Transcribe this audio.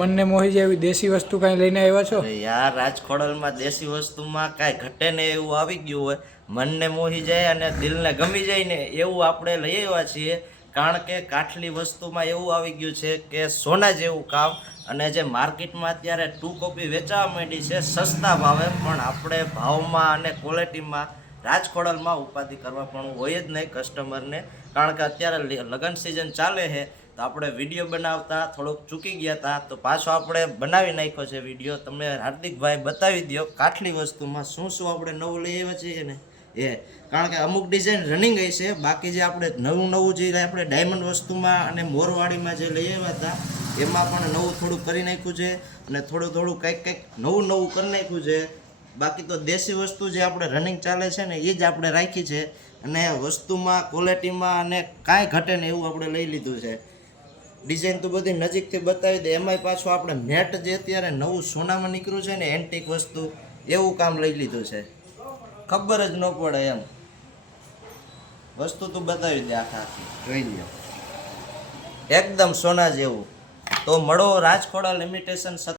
મનને મોહી જાય એવી દેશી વસ્તુ કાંઈ લઈને આવ્યા છો? અરે યાર, રાજખોડલમાં દેશી વસ્તુમાં કાંઈ ઘટે ને એવું આવી ગયું હોય, મનને મોહી જાય અને દિલને ગમી જાય ને એવું આપણે લઈ આવ્યા છીએ. કારણ કે કાઠલી વસ્તુમાં એવું આવી ગયું છે કે સોના જેવું કામ. અને જે માર્કેટમાં અત્યારે 2 કોપી વેચાવા માંડી છે સસ્તા ભાવે, પણ આપણે ભાવમાં અને ક્વોલિટીમાં રાજખોડલમાં ઉપાધિ કરવા પણ હોય જ નહીં કસ્ટમરને. કારણ કે અત્યારે લગ્ન સિઝન ચાલે છે, તો આપણે વિડીયો બનાવતા થોડુંક ચૂકી ગયા હતા, તો પાછો આપણે બનાવી નાખ્યો છે વિડીયો. તમે હાર્દિકભાઈ બતાવી દો કાઠલી વસ્તુમાં શું શું આપણે નવું લઈ આવ્યા છીએ ને એ. કારણ કે અમુક ડિઝાઇન રનિંગ હશે છે, બાકી જે આપણે નવું જે આપણે ડાયમંડ વસ્તુમાં અને મોરવાડીમાં જે લઈ આવ્યા હતા એમાં પણ નવું થોડું કરી નાખ્યું છે, અને થોડું કંઈક નવું કરી નાખ્યું છે. બાકી તો દેશી વસ્તુ જે આપણે રનિંગ ચાલે છે ને એ જ આપણે રાખી છે, અને વસ્તુમાં ક્વોલિટીમાં અને કાંઈ ઘટે ને એવું આપણે લઈ લીધું છે. ડિઝાઇન તો બધી નજીકથી બતાવી દે. એમાંય પાછું આપણે નેટ જે અત્યારે નવું સોનામાં નીકળ્યું છે ને એન્ટિક વસ્તુ, એવું કામ લઈ લીધું છે, ખબર જ ન પડે એમ. વસ્તુ તો બતાવી દે આખી જોઈ લ્યો, એકદમ સોના જેવું. તો મળો રાજખોડલ ઇમિટેશન